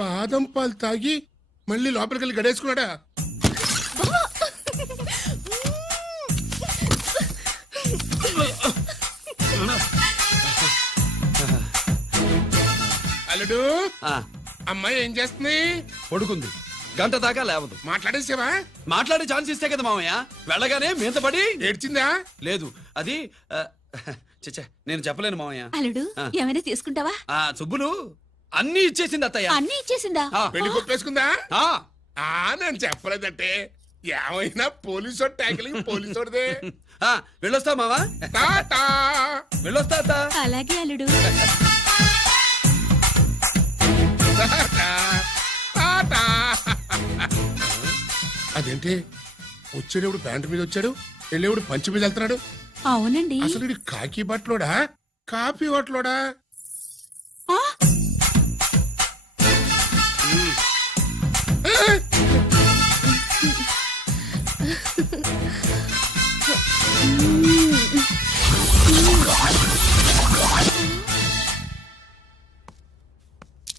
బాదం పాలు తాగి మళ్ళీ లోపలికి వెళ్ళి గడేసుకున్నాడా? అల్లుడు, అమ్మాయి ఏం చేస్తుంది? పడుకుంది. గంట దాకా లేవదు. మాట్లాడేసావా? మాట్లాడే ఛాన్స్ ఇస్తే కదా మామయ్య. వెళ్ళగానే మీద పడి ఏడ్చిందా? లేదు, అది చచ్చా నేను చెప్పలేను మామయ్య. అల్లుడు ఏమైనా తీసుకుంటావా? సుబ్బులు అన్ని ఇచ్చేసింది అత్తయ్య. అన్ని ఇచ్చేసిందా? పెళ్లి కొప్పేసుకుందా? నేను చెప్పలేదంటే ఏమైనా పోలీసు ట్యాకిలింగ్ పోలీసోడిదే. వెళ్ళొస్తా మావా. టాటా. వెళ్ళొస్తా అత్త. అలాగే అల్లుడు. అదేంటి వచ్చేటప్పుడు ప్యాంటు మీద వచ్చాడు, వెళ్ళేప్పుడు పంచి మీద వెళ్తున్నాడు? అవునండి. అసలు ఇది కాకి బట్టలోడా కాఫీ హోటలోడా?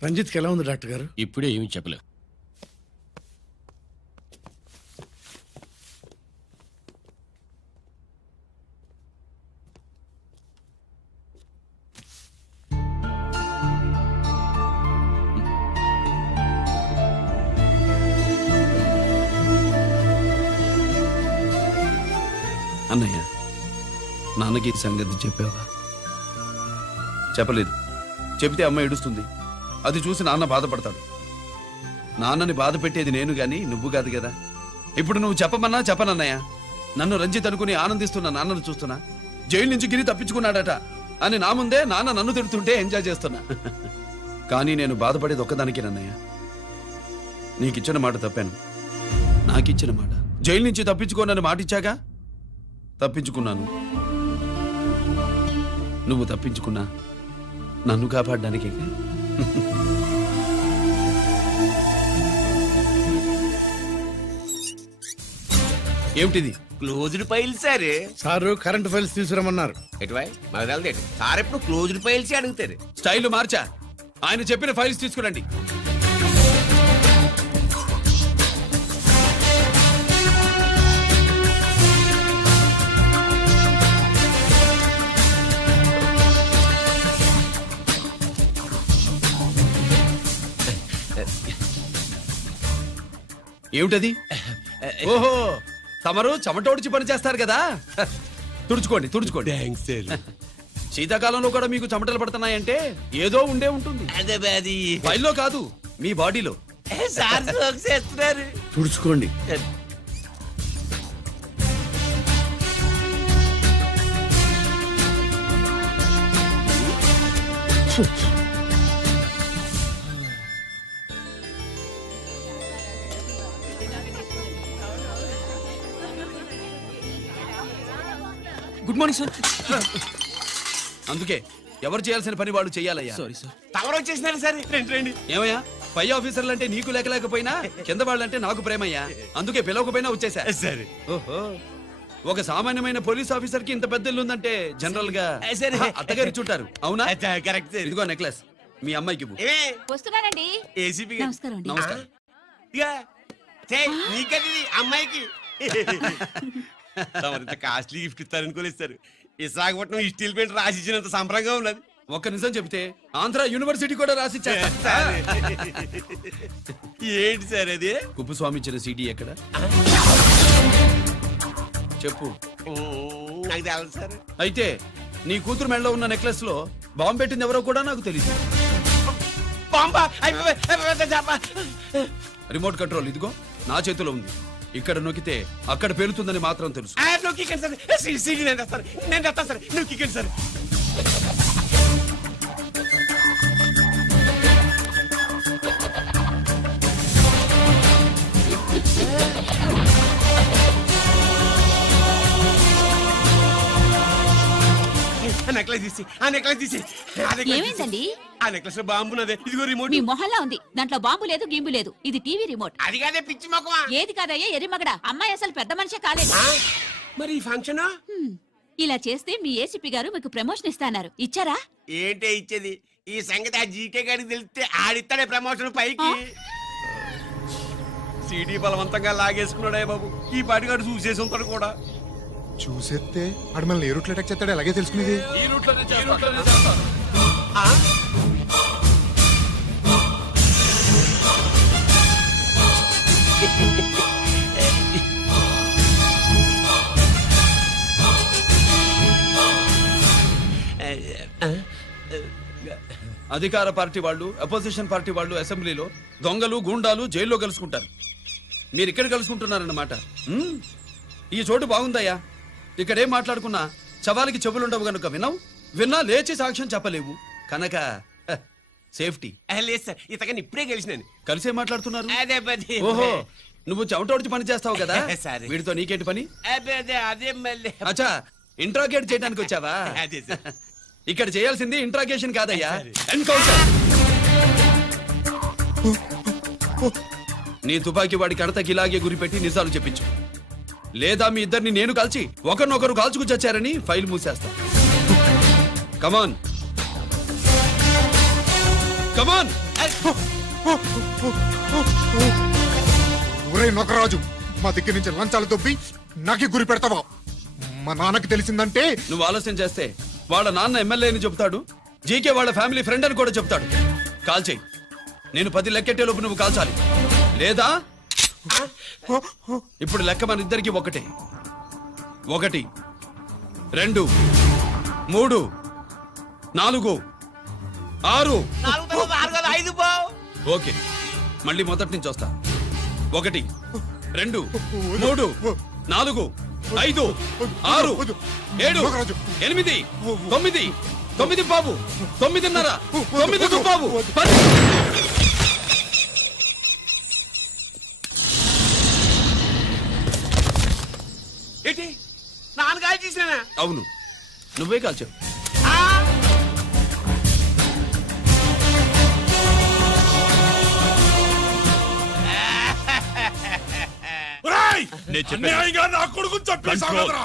రంజిత్కి ఎలా ఉంది డాక్టర్ గారు? ఇప్పుడే ఏమి చెప్పలేవు. అన్నయ్య, నాన్నకి ఈ సంగతి చెప్పావా? చెప్పలేదు. చెబితే అమ్మ ఏడుస్తుంది. అది చూసి నాన్న బాధపడతాడు. నాన్నని బాధ పెట్టేది నేను గాని నువ్వు కాదు కదా. ఇప్పుడు నువ్వు చెప్పమన్నా చెప్పనన్నయ్య. నన్ను రంజిత్ అనుకుని ఆనందిస్తున్న నాన్నను చూస్తున్నా. జైలు నుంచి గిరి తప్పించుకున్నాడట అని నా ముందే నాన్న నన్ను తిడుతుంటే ఎంజాయ్ చేస్తున్నా. కానీ నేను బాధపడేది ఒక్కదానికి నన్నయ్య. నీకిచ్చిన మాట తప్పాను. నాకిచ్చిన మాట జైలు నుంచి తప్పించుకోనని మాట ఇచ్చాగా, తప్పించుకున్నాను. నువ్వు తప్పించుకున్నా నన్ను కాపాడడానికి. ఏమిటిది? Closed file sir. Sir current files తీసుకురమ్మన్నారు. ఎటువై మాకు తెలదేంటి సార్, ఎప్పుడు క్లోజ్డ్ ఫైల్స్ అడుగుతారు. స్టైల్ మార్చా. ఆయన చెప్పిన ఫైల్స్ తీసుకురండి. ఏమిటది? ఓహో, తమరు చెమటోడిచి పని చేస్తారు కదా. తుడుచుకోండి తుడుచుకోండి. శీతాకాలంలో కూడా మీకు చెమటలు పడుతున్నాయంటే ఏదో ఉండే ఉంటుంది. అదే ఫైల్లో కాదు, మీ బాడీలో. సార్ చేస్తున్నారు. తుడుచుకోండి. Good morning sir. అందుకే ఎవరు చేయాల్సిన పని వాళ్ళు చెయ్యాలయ్యా. Sorry sir. తమరు వచ్చేసినారు సార్. రండి. ఏమయ్యా, పై ఆఫీసర్లు అంటే నీకు లేకపోయినా కింద వాళ్ళంటే నాకు ప్రేమయ్యా. అందుకే పిలవకపోయినా వచ్చేసా. సరే. ఓహో, ఒక సామాన్యమైన పోలీస్ ఆఫీసర్ కి ఇంత పెద్ద ఇల్లు ఉందంటే జనరల్ గా అత్తగారు చుట్టారు. అవునా? కరెక్ట్. ఇదిగో నెక్లెస్ మీ అమ్మాయికి ఇవ్వు. వస్తున్నానండి. ఏసీపీ నమస్కారం అండి. నమస్కారం. నీకది అమ్మాయికి తమరింత కాస్ట్లీ గిఫ్ట్ ఇస్తారనుకోలేదు సార్. విశాఖపట్నం ఈ స్టీల్ పెయింట్ రాసిచ్చినంత సంబరంగా ఉన్నది. ఒక్క నిజం చెప్తే ఆంధ్ర యూనివర్సిటీ కూడా రాసిచ్చా. ఏంటి సార్ అది? కుప్పస్వామి ఇచ్చిన సీడీ ఎక్కడ చెప్పు. నాకు తెలదు సార్. అయితే నీ కూతురు మెడలో ఉన్న నెక్లెస్ లో బాంబు పెట్టింది ఎవరో కూడా నాకు తెలియదు. రిమోట్ కంట్రోల్ ఇదిగో నా చేతిలో ఉంది. ఇక్కడ నొక్కితే అక్కడ పేలుతుందని మాత్రం తెలుసు. నేను తెస్తాను సార్. నొక్కికండి సార్. నెక్లెస్ తీసి ఏమైందండి? ఆ నెక్లెస్ లో బాంబు ఉన్నదే. ఇదిగో రిమోట్. మీ మొహల్లా ఉంది. దాంట్లో బాంబు లేదు, గింబు లేదు. ఇది టీవీ రిమోట్. అది కాదే పిచ్చి మొక్కమా. ఏది కాదయ్యా ఎరిమగడా. అమ్మాయి అసలు పెద్ద మనిషే కాలేదు. మరి ఈ ఫంక్షన్ ఇలా చేస్తే మీ ఏసీపీ గారు మీకు ప్రమోషన్ ఇస్తాన్నారు. ఇచ్చారా? ఏంటే ఇచ్చేది? ఈ సంగతి ఆ జీకే గారికి తెలిస్తే ఆడిస్తాడే ప్రమోషన్ పైకి సిడి బలవంతంగా లాగేసుకున్నాడే బాబు ఈ పాటిగాడు చూసేసి ఉంటాడు కూడా చూసేస్తే ఆడు మనల్ని ఏ రూట్లో అటాక్ చేస్తాడు ఎలాగే తెలుసుకునేది ఈ రూట్లోనే చేస్తాను. ఆ? అధికార పార్టీ వాళ్ళు అపోజిషన్ పార్టీ వాళ్ళు అసెంబ్లీలో దొంగలు గూండాలు జైల్లో కలుసుకుంటారు. మీరు ఇక్కడ కలుసుకుంటున్నారన్నమాట. ఈ చోటు బాగుందయ్యా. ఇక్కడేం మాట్లాడుకున్నా శవాలకి చెవులుండవు గనుక విన్నా లేచి సాక్ష్యం చెప్పలేవు కనుక సేఫ్టీ. లేదు సార్ ఇతకని ఇప్పుడే గెలిచినాను కలిసే మాట్లాడుతున్నారు. అదే పది ఓహో నువ్వు చెమటోడ్చి పని చేస్తావు కదా. సరే. వీడితో నీకేంటి పని? అదే మళ్ళీ అచ్చా ఇంట్రాగేట్ చేయడానికి వచ్చావా? అదే సార్. ఇక్కడ చేయాల్సింది ఇంట్రాగేషన్ కాదయ్యా, ఎన్కౌంటర్. నీ తుపాకీ వాడి కడతకి ఇలాగే గురిపెట్టి నిజాలు చెప్పించు, లేదా మీ ఇద్దరిని నేను కాల్చి ఒకరినొకరు కాల్చుకు చచ్చారని ఫైల్ మూసేస్తా. కమాన్ కమాన్. ఒరే నొకరాజు, మా దగ్గర నుంచి లంచాలు దొబ్బి నాకే గురి పెడతావా? మా నాన్నకి తెలిసిందంటే నువ్వు ఆలస్యం చేస్తే వాళ్ళ నాన్న ఎమ్మెల్యే అని చెప్తాడు, జీకే వాళ్ళ ఫ్యామిలీ ఫ్రెండ్ అని కూడా చెప్తాడు. కాల్ చేయి. నేను 10 లెక్కెట్టే లోపు నువ్వు కాల్చాలి, లేదా ఇప్పుడు లెక్క మన ఇద్దరికి ఒకటే. 1 2 3 4 6. 5 బావు ఓకే మళ్ళీ మొదటి నుంచి వస్తా. 1 2 3 4 5 6 7 8 9 9 బాబు 9:30 9 బాబు 10. ఏంటి నాన్నగారు చేసినా అవును నువ్వే కాల్చావు. అన్యాయంగా నా కొడుకు చంపేశావు కదరా?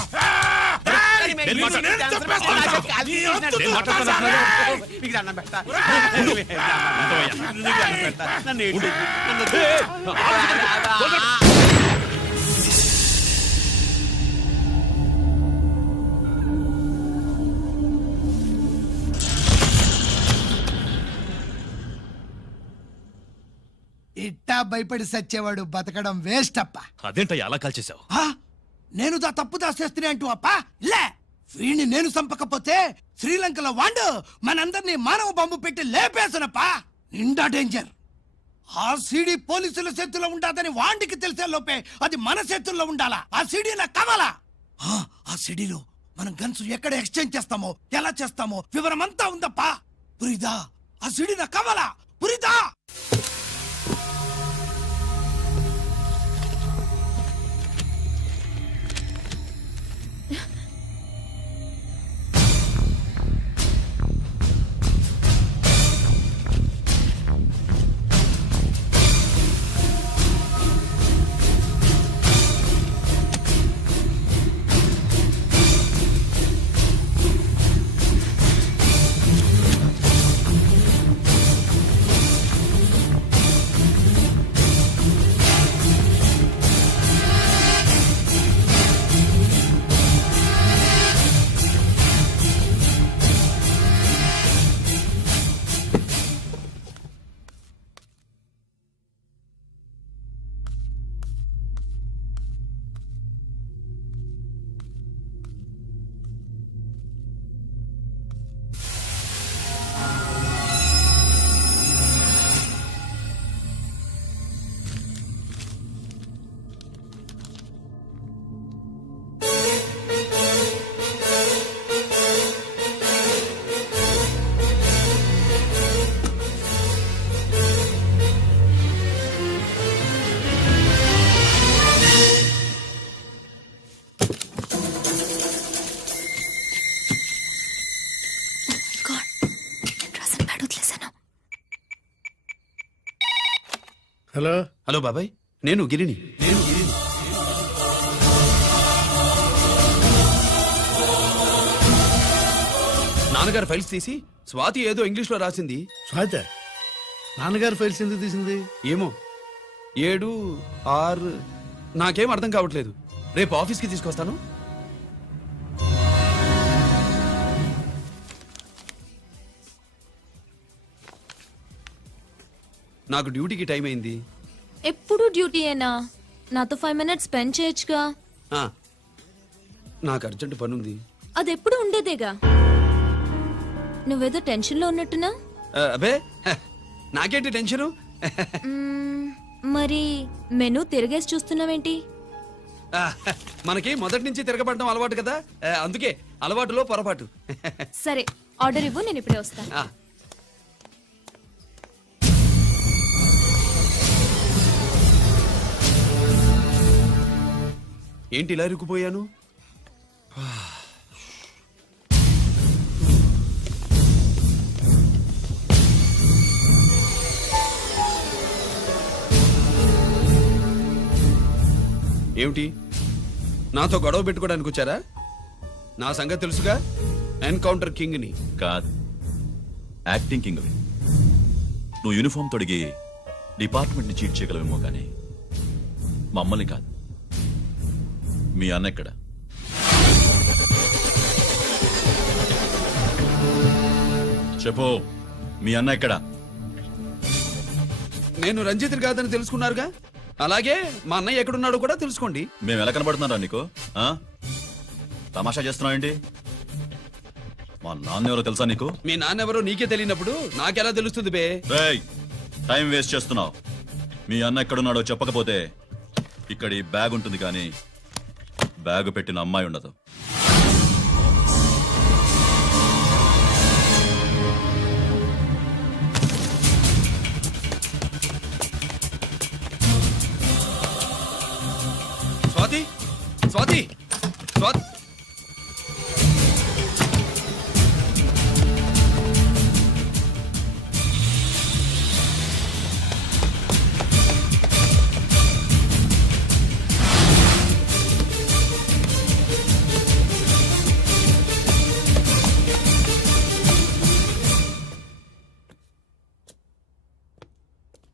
ఇట్టా భయపడి సచ్చేవాడు బతకడం వేస్ట్ అప్ప. అదేంటయ్యా అలా కాల్చేశావు? ఆ? నేను దా తప్పు దాచేస్తున్నా అంటూ అప్ప లే వీణ్ణి నేను చంపకపోతే శ్రీలంకలో వాండు మనందరినీ మానవ బాంబు పెట్టి లేపేసనప్ప. నిండా డేంజర్. ఆ సీడీ పోలీసుల చేతుల్లో ఉండాదని వాండికి తెలిసే లోపే అది మన చేతుల్లో ఉండాలా. ఆ సీడీ నా కావాలా. ఆ సీడీలో మనం గన్స్ ఎక్కడ ఎక్స్చేంజ్ చేస్తామో ఎలా చేస్తామో వివరం అంతా ఉందప్పా. పురిదా ఆ సీడీ నా కావాలా. పురిదా హలో హలో బాబాయ్, నేను గిరిని. నాన్నగారు ఫైల్స్ తీసి స్వాతి ఏదో ఇంగ్లీష్ లో రాసింది. స్వాతి నాన్నగారు ఫైల్స్ ఎందుకు తీసింది? ఏమో 7, 6 నాకేం అర్థం కావట్లేదు. రేపు ఆఫీస్కి తీసుకొస్తాను. నాకు డ్యూటీకి టైం అయింది. ఎప్పుడు డ్యూటీయేనా? నాతో 5 minutes స్పెండ్ చేయొచ్చుగా. ఆ, నాకు అర్జెంట్ పని ఉంది. అది ఎప్పుడు ఉండేదేగా. నువ్వేదో టెన్షన్ లో ఉన్నట్టున్నా. అబే హ, నాకేంటి టెన్షను? మరి మెనూ తిరిగేసి చూస్తున్నావేంటి? ఆ, మనకి మొదటి నుంచి తిరగబడడం అలవాటు కదా, అందుకే అలవాటులో పొరపాటు. సరే ఆర్డర్ ఇవ్వు, నేను ఇప్పుడే వస్తాను. ఆ, ఏంటి ఇలా ఇరుక్కుపోయాను? ఏమిటి, నాతో గొడవ పెట్టుకోవడానికి వచ్చారా? నా సంగతి తెలుసుగా, ఎన్కౌంటర్ కింగ్ ని. కాదు, యాక్టింగ్ కింగ్. నువ్వు యూనిఫామ్ తొడిగి డిపార్ట్మెంట్ ని చీట్ చేయగలవేమో కానీ మమ్మల్ని కాదు. మీ అన్న ఎక్కడ? చెప్పు, మీ అన్న ఎక్కడ? నేను రంజిత్ కాదని తెలుసుకున్నారుగా, అలాగే మా అన్నయ్య ఎక్కడున్నాడో కూడా తెలుసుకోండి. మేము ఎలా కనబడుతున్నారా నీకు? ఆ? తమాషా చేస్తున్నావు ఏంటి? మా నాన్న ఎవరో తెలుసా నీకు? మీ నాన్నెవరో నీకే తెలియనప్పుడు నాకెలా తెలుస్తుంది బే? రేయ్, టైం వేస్ట్ చేస్తున్నావు. మీ అన్న ఎక్కడున్నాడో చెప్పకపోతే ఇక్కడ ఈ బ్యాగ్ ఉంటుంది కానీ బ్యాగ్ పెట్టిన అమ్మాయి ఉండదు. Swathi, Swathi, Swathi.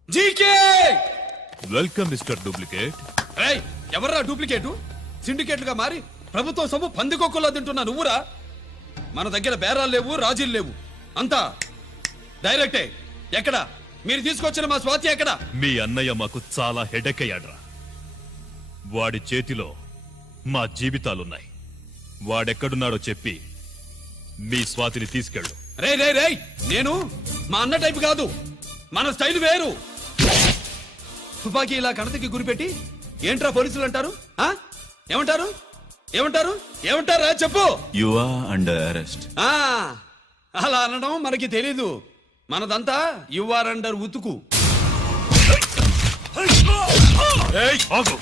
GK! Welcome mister duplicate. ఏయ్, ఎవర్రా డూప్లికేటు? సిండికేట్లుగా మారి ప్రభుత్వం సొమ్ము పందికొక్కులా తింటున్నా నువ్వురా? మన దగ్గర బేరాలు లేవు, రాజీలు లేవు, అంతా డైరెక్టే. ఎక్కడ మీరు తీసుకొచ్చిన మా స్వాతి ఎక్కడ? మీ అన్నయ్య మాకు చాలా హెడెక్ అయ్యాడ్రా. వాడి చేతిలో మా జీవితాలున్నాయి. వాడెక్కడున్నాడో చెప్పి మీ స్వాతిని తీసుకెళ్ళు. రే రే రే, నేను మా అన్న టైపు కాదు, మన స్టైల్ వేరు. తుపాకీ ఇలా కణతకి గురిపెట్టి ఏంట్రా పోలీసులు అంటారు? ఆ? ఏమంటారు? ఏమంటారు? ఏమంటారా చెప్పు. You are under arrest. ఆ, అలా అనడం మనకి తెలీదు. మనదంతా యువర్ అండర్ ఉతుకు. ఆగు.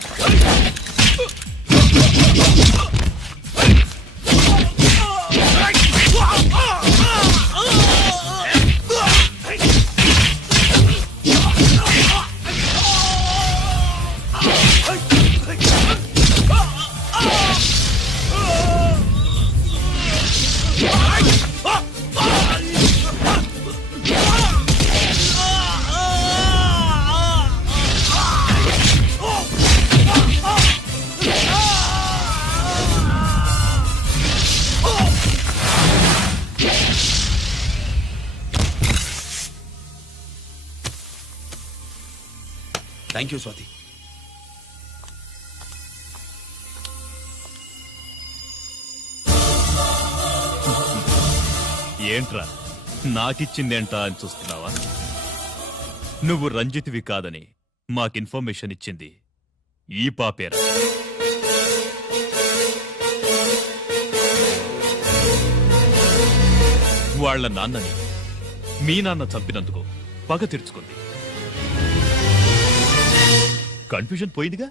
Thank you Swathi. ఏంట్రా నాకిచ్చిందేంటా అని చూస్తున్నావా? నువ్వు రంజిత్వి కాదని మాకు ఇన్ఫర్మేషన్ ఇచ్చింది ఈ పాపేరా. వాళ్ళ నాన్నని మీ నాన్న చంపినందుకు పగ తీర్చుకుంది. కన్ఫ్యూజన్ పోయిందిగా.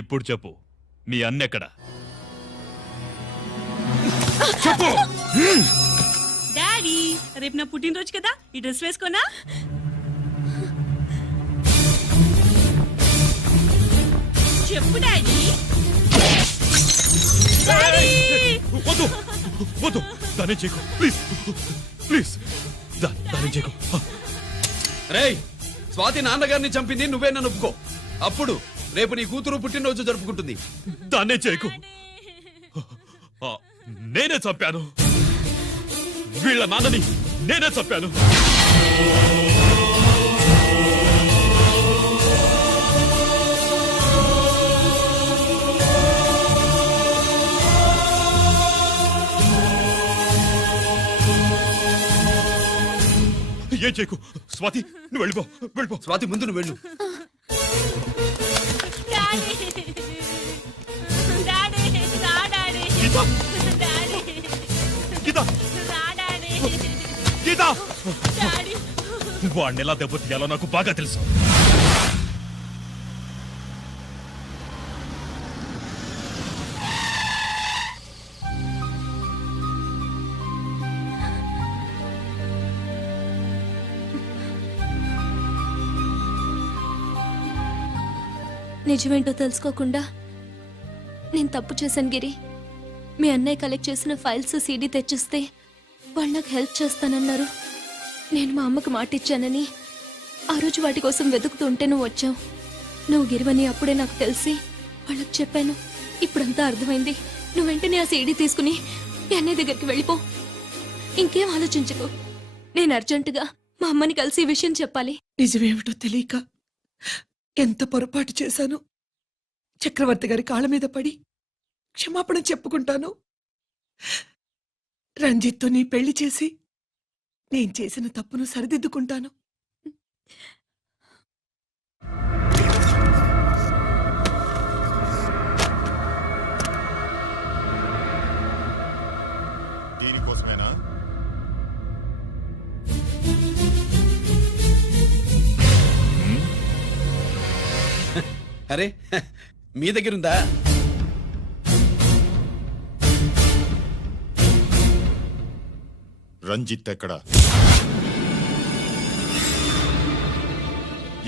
ఇప్పుడు చెప్పు, మీ అన్నెక్కడా? చెప్పు. డాడీ, రేపు నా పుట్టినరోజు కదా, ఈ డ్రెస్ వేసుకోనా? చెప్పు డాడీ. వద్దు వద్దు, దానే చేయకు ప్లీజ్ ప్లీజ్ దానే చేయకు. రేయ్, స్వాతి నాన్నగారిని చంపింది నువ్వే నన్ను ఒప్పుకో. అప్పుడు రేపు నీ కూతురు పుట్టినరోజు జరుపుకుంటుంది. దాన్నే చేయకు. ఆ, నేనే చంపాను. వీళ్ళ నాన్నని నేనే చంపాను. ఏం చేయకు స్వాతి, నువ్వు వెళ్ళిపో వెళ్ళిపో. స్వాతి, ముందు నువ్వు వెళ్ళు. డాడీ డాడీ రా డాడీ గీత, డాడీ గీత, రా డాడీ గీత. డాడీ వాడిని ఎలా దెబ్బతీయాలో నాకు బాగా తెలుసు. నిజమేంటో తెలుసుకోకుండా నేను తప్పు చేశాను గిరి. మీ అన్నయ్య కలెక్ట్ చేసిన ఫైల్స్ సీడీ తెచ్చిస్తే వాళ్ళు నాకు హెల్ప్ చేస్తానన్నారు. నేను మా అమ్మకు మాట ఇచ్చానని ఆ రోజు వాటి కోసం వెతుకుతుంటే నువ్వు వచ్చావు. నువ్వు గిరివని అప్పుడే నాకు తెలిసి వాళ్ళకి చెప్పాను. ఇప్పుడంతా అర్థమైంది. నువ్వు వెంటనే ఆ సీడీ తీసుకుని మీ అన్నయ్య దగ్గరికి వెళ్ళిపో. ఇంకేం ఆలోచించుకో. నేను అర్జెంటుగా మా అమ్మని కలిసి ఈ విషయం చెప్పాలి. నిజమేమిటో తెలియక ఎంత పొరపాటు చేశాను. చక్రవర్తి గారి కాళ్ళ మీద పడి క్షమాపణ చెప్పుకుంటాను. రంజిత్తో నీ పెళ్లి చేసి నేను చేసిన తప్పును సరిదిద్దుకుంటాను. దీనికోసమేనా? అరే, మీ దగ్గరుందా? రంజిత్ ఎక్కడ?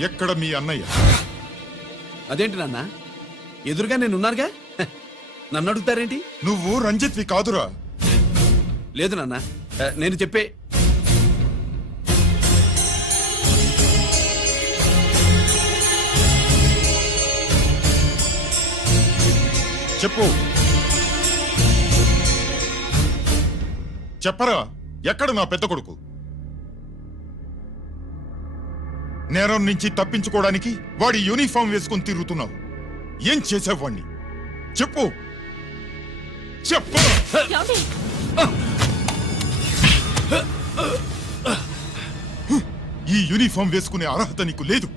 ఎక్కడ మీ అన్నయ్య? అదేంటి నాన్న, ఎదురుగా నేనున్నారుగా, నన్ను అడుగుతారేంటి? నువ్వు రంజిత్వి కాదురా. లేదు నాన్న, నేను చెప్పే. చెప్పు, చెప్పరా, ఎక్కడ నా పెద్ద కొడుకు? నేరం నుంచి తప్పించుకోవడానికి వాడి యూనిఫామ్ వేసుకుని తిరుగుతున్నావు. ఏం చేసావు వాణ్ణి? చెప్పు, చెప్పు. ఏమండి? ఈ యూనిఫామ్ వేసుకునే అర్హత నీకు లేదు.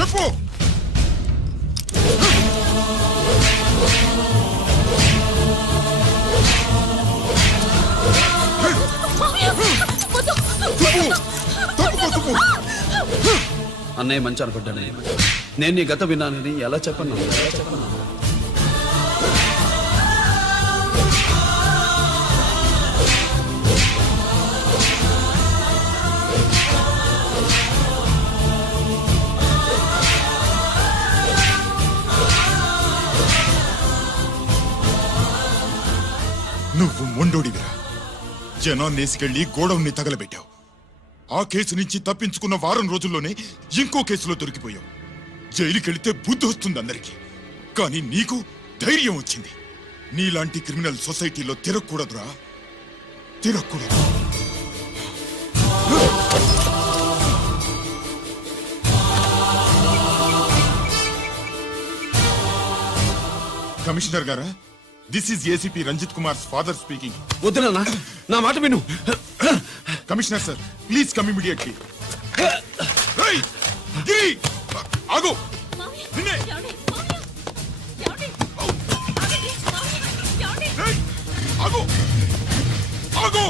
చెప్పు. అన్నయ్య మంచి అనుకుంటాను. నేను నీ గత విన్నానని ఎలా చెప్పను? నువ్వు మొండోడివిరా. జనాన్నేసుకెళ్లి గోడౌన్ని తగలబెట్టావు. ఆ కేసు నుంచి తప్పించుకున్న వారం రోజుల్లోనే ఇంకో కేసులో దొరికిపోయావు. జైలుకెళితే బుద్ధి వస్తుంది అందరికీ, కానీ నీకు ధైర్యం వచ్చింది. నీలాంటి క్రిమినల్ సొసైటీలో తిరగకూడదురా, తిరగకూడదు. కమిషనర్ గారా, this is ACP Ranjit Kumar father speaking. వద్దు నాన్న, నా మాట విను. Commissioner sir, please come immediately. Giri, ఆగు. నిన్నే. ఏయ్, ఆగు, ఆగు.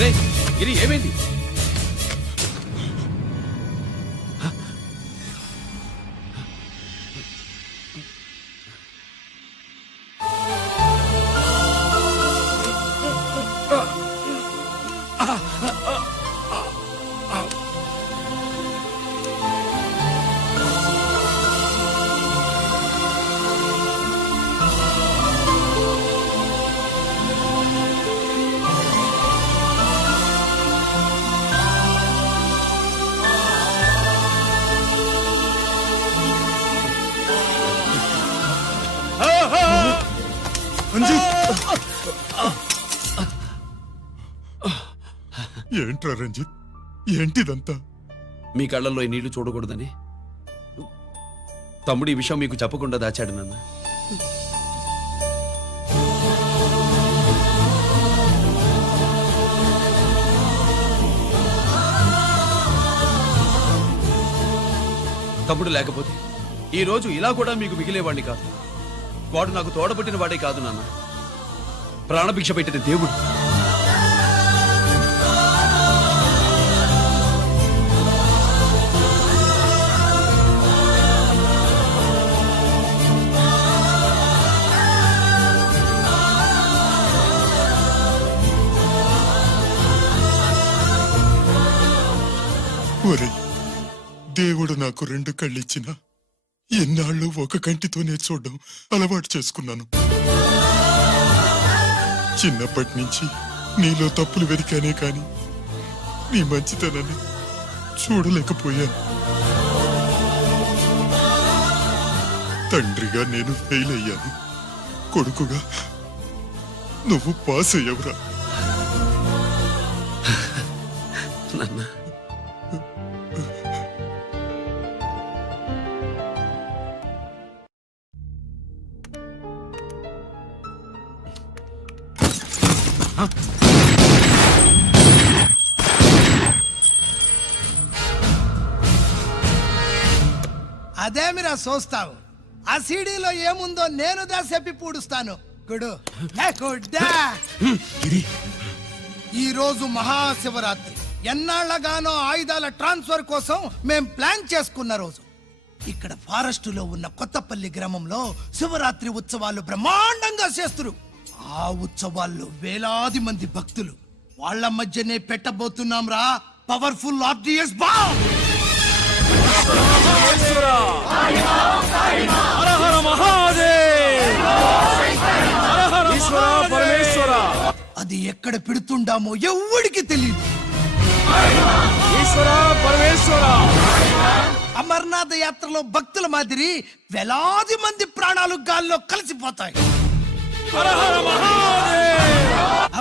రే గిరి, ఏమైంది? ఏంట్రా రంజిత్ ఏంటిదంతా? మీ కళ్ళల్లో ఈ నీళ్లు చూడకూడదని తమ్ముడు ఈ విషయం మీకు చెప్పకుండా దాచాడు నాన్న. తమ్ముడు లేకపోతే ఈ రోజు ఇలా కూడా మీకు మిగిలేవాడిని కాదు. వాడు నాకు తోడబుట్టిన వాడే కాదు నాన్న, ప్రాణభిక్ష పెట్టిన దేవుడు. ఒరే, దేవుడు నాకు 2 కళ్ళిచ్చిన ఎన్నాళ్ళు ఒక కంటితోనే చూడడం అలవాటు చేసుకున్నాను. చిన్నప్పటి నుంచి నీలో తప్పులు వెతికానే కాని నీ మంచితనాన్ని చూడలేకపోయాను. తండ్రిగా నేను ఫెయిల్ అయ్యాను, కొడుకుగా నువ్వు పాస్ అయ్యవురా. నాన్న, అదేమిరా చూస్తావు? ఆ సీడీలో ఏముందో నేను చెప్పి పూడుస్తాను. గుడు ఏ గుడ్డా. ఈ రోజు మహాశివరాత్రి. ఎన్నాళ్లగానో ఆయుధాల ట్రాన్స్ఫర్ కోసం మేం ప్లాన్ చేసుకున్న రోజు. ఇక్కడ ఫారెస్టులో ఉన్న కొత్తపల్లి గ్రామంలో శివరాత్రి ఉత్సవాలు బ్రహ్మాండంగా చేస్తురు. ఆ ఉత్సవాల్లో వేలాది మంది భక్తులు. వాళ్ళ మధ్యనే పెట్టబోతున్నాం రా పవర్ఫుల్ ఆర్డిఎస్ బాంబ్. అది ఎక్కడ పెడుతుండామో ఎవ్వడికి తెలియదు. అమర్నాథ్ యాత్రలో భక్తుల మాదిరి వేలాది మంది ప్రాణాలు గాల్లో కలిసిపోతాయి.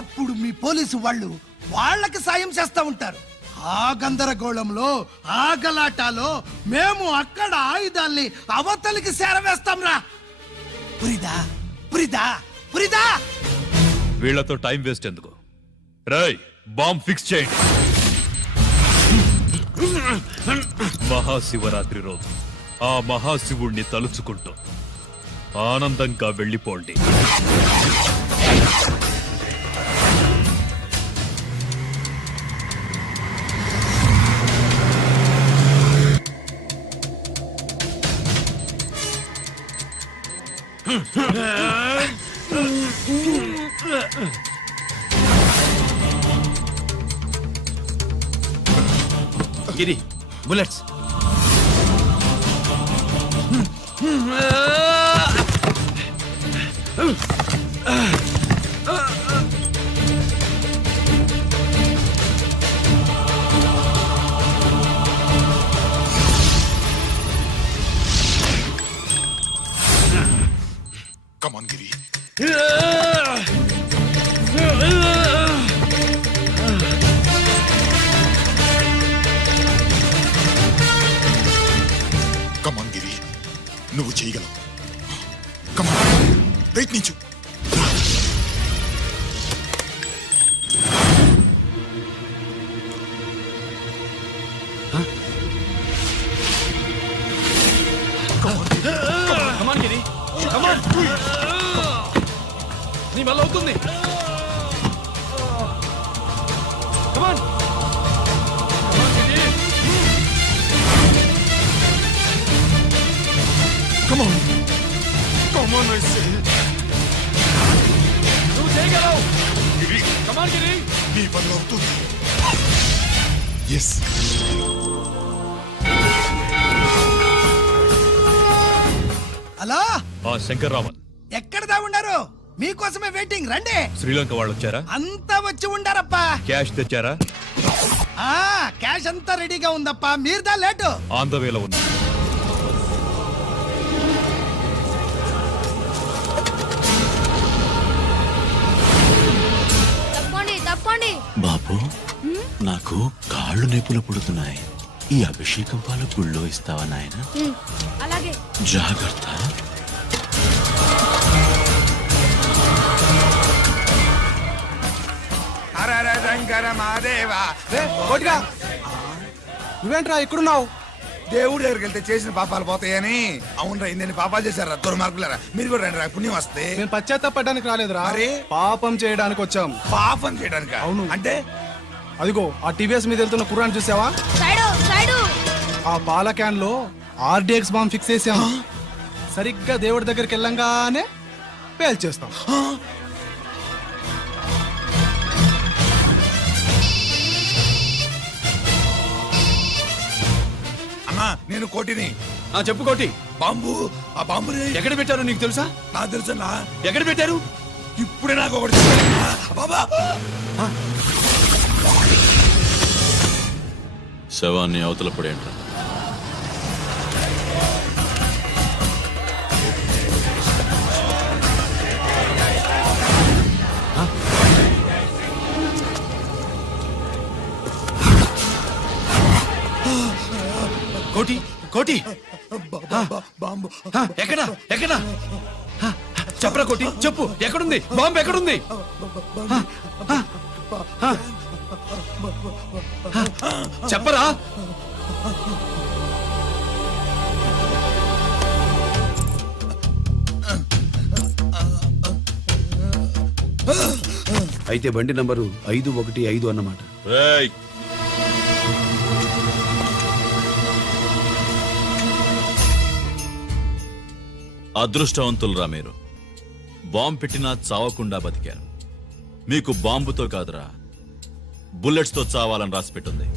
అప్పుడు మీ పోలీసు వాళ్ళు వాళ్ళకి సాయం చేస్తా ఉంటారు. ఆ గందరగోళంలో ఆ గలాటాలో మేము అక్కడ ఆయుధాల్ని అవతలికి చేరవేస్తాం రా. పురిదా పురిదా పురిదా. వీళ్లతో టైం వేస్ట్ ఎందుకు? రై, బాంబ్ ఫిక్స్ చేయండి. మహాశివరాత్రి రోజు ఆ మహాశివుణ్ణి తలుచుకుంటూ ఆనందంగా వెళ్ళిపోండి. గిరి, బుల్లెట్స్. కమాన్ గిరి. కమాన్ గిరి, నువ్వు చేయగలవు. కమాన్, ప్రయత్నించు. కమాన్ గిరి, కమాన్. నీ వల్ల అవుతుంది. కమాన్. Come on. Come on, I say. నువ్వు చేయగలవు. గిరి, కమాన్ గిరి. నీ వల్ల అవుతుంది. ఎస్. హలో, ఆ శంకర్రామన్ ఎక్కడ దాగుండారు? మీకోసమే వెయిటింగ్. రండి. శ్రీలంక వాళ్ళు వచ్చారా? అంతా వచ్చి ఉండారప్పా. క్యాష్ తెచ్చారా? ఆ క్యాష్ అంతా రెడీగా ఉందప్పా. మీరుదా లేటు. ఆన్ ద వేలో ఉంది. నాకు కాళ్ళు నొప్పులు పుడుతున్నాయి. ఈ అభిషేకం పాలు గుళ్ళో ఇస్తావా నాయన? అలాగే జాగ్రత్త. నువ్వేంట్రా ఇక్కడున్నావు? దేవుడి దగ్గరికి వెళ్తే చేసిన పాపాలు పోతాయని. అవునరా, ఇన్ని పాపాలు చేశారా దుర్మార్గులారా. మీరు కూడా రండి రా, పుణ్యం వస్తే. నేను పశ్చాత్తాపడడానికి రాలేదురా, మరి? పాపం చేయడానికి వచ్చాం. పాపం చేయడానికి? అవును. అంటే అదిగో ఆ టీవీఎస్ మీద వెళ్తున్న కుర్రాన్ని చూసావా? ఆ పాల క్యాన్ లో ఆర్డిఎక్స్ బాంబ్ ఫిక్స్ చేసాం. సరిగ్గా దేవుడి దగ్గరికి వెళ్ళంగానే పేల్చేస్తాం. అమ్మా, నేను కోటిని. చెప్పు కోటి. బాంబు, ఆ బాంబుని ఎక్కడ పెట్టారు నీకు తెలుసా? నాకు తెలుసన్నా. ఎక్కడ పెట్టారు? ఇప్పుడే నాకు ఒకటి చెప్పారన్నా. బాబా, శవాన్ని అవతల పడేంట్రా. కోటి కోటి బాంబు ఎక్కడ ఎక్కడ చెప్పరా కోటి, చెప్పు. ఎక్కడుంది బాంబు? ఎక్కడుంది? చెప్పరా. అయితే బండి నంబరు 515 అన్నమాట. రేయ్, అదృష్టవంతులరా మీరు. బాంబు పెట్టినా చావకుండా బతికారు. మీకు బాంబుతో కాదురా, బుల్లెట్స్ తో చావాలని రాసి పెట్టుంది.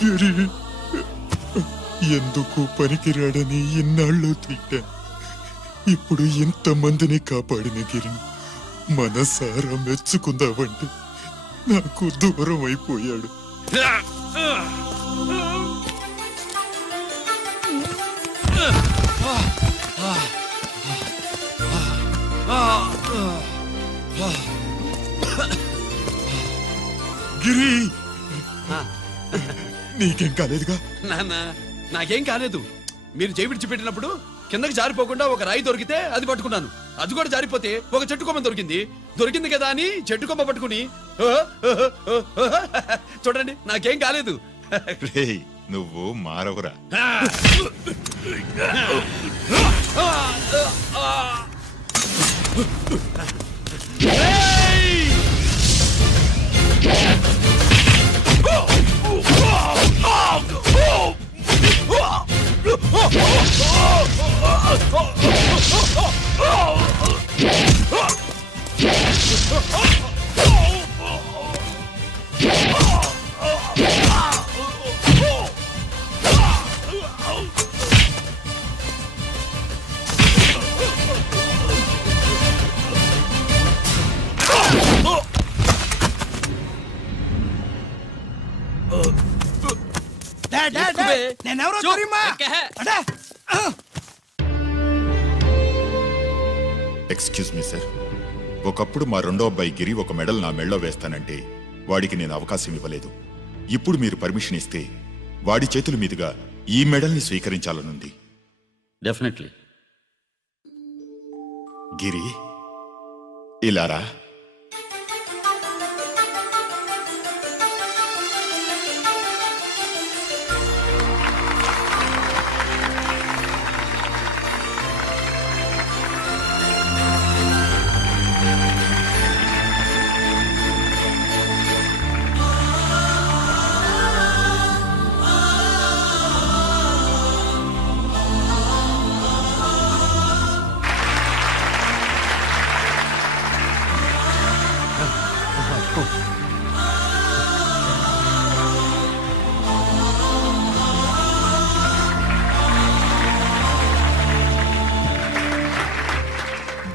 గిరి ఎందుకు పనికిరాడని ఇన్నాళ్ళు తిట్టాను. ఇప్పుడు ఇంతమందిని కాపాడిన గిరిని మనసారా మెచ్చుకుందామంటే నాకు దూరం అయిపోయాడు. గిరి నీకేం కాలేదుగా? నాన్న నాకేం కాలేదు. మీరు చేయి విడిచిపెట్టినప్పుడు కిందకి జారిపోకుండా ఒక రాయి దొరికితే అది పట్టుకున్నాను. అది కూడా జారిపోతే ఒక చెట్టు కొమ్మ దొరికింది కదా అని చెట్టు కొమ్మ పట్టుకుని చూడండి నాకేం కాలేదు. రేయ్, నువ్వు మారవురా. నేనెవరో తెలియమా? అడే. ఎక్స్క్యూజ్ మీ సార్, ఒకప్పుడు మా రెండో అబ్బాయి గిరి ఒక మెడల్ నా మెడలో వేస్తానంటే వాడికి నేను అవకాశం ఇవ్వలేదు. ఇప్పుడు మీరు పర్మిషన్ ఇస్తే వాడి చేతుల మీదుగా ఈ మెడల్ని స్వీకరించాలనుంది. డెఫినెట్లీ. గిరి ఇలారా.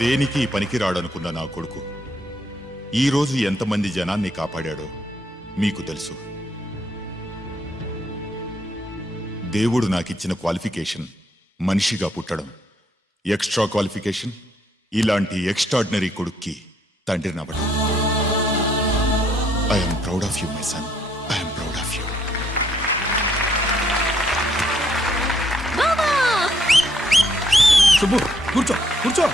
దేనికి పనికిరాడనుకున్న నా కొడుకు ఈ రోజు ఎంతమంది జనాన్ని కాపాడాడో మీకు తెలుసు. దేవుడు నాకిచ్చిన క్వాలిఫికేషన్ మనిషిగా పుట్టడం, ఎక్స్ట్రా క్వాలిఫికేషన్ ఇలాంటి ఎక్స్ట్రాడినరీ కొడుక్కి తండ్రినవ్వడం. I'm proud of you my son, I'm proud of you. Subbu కూర్చో కూర్చో.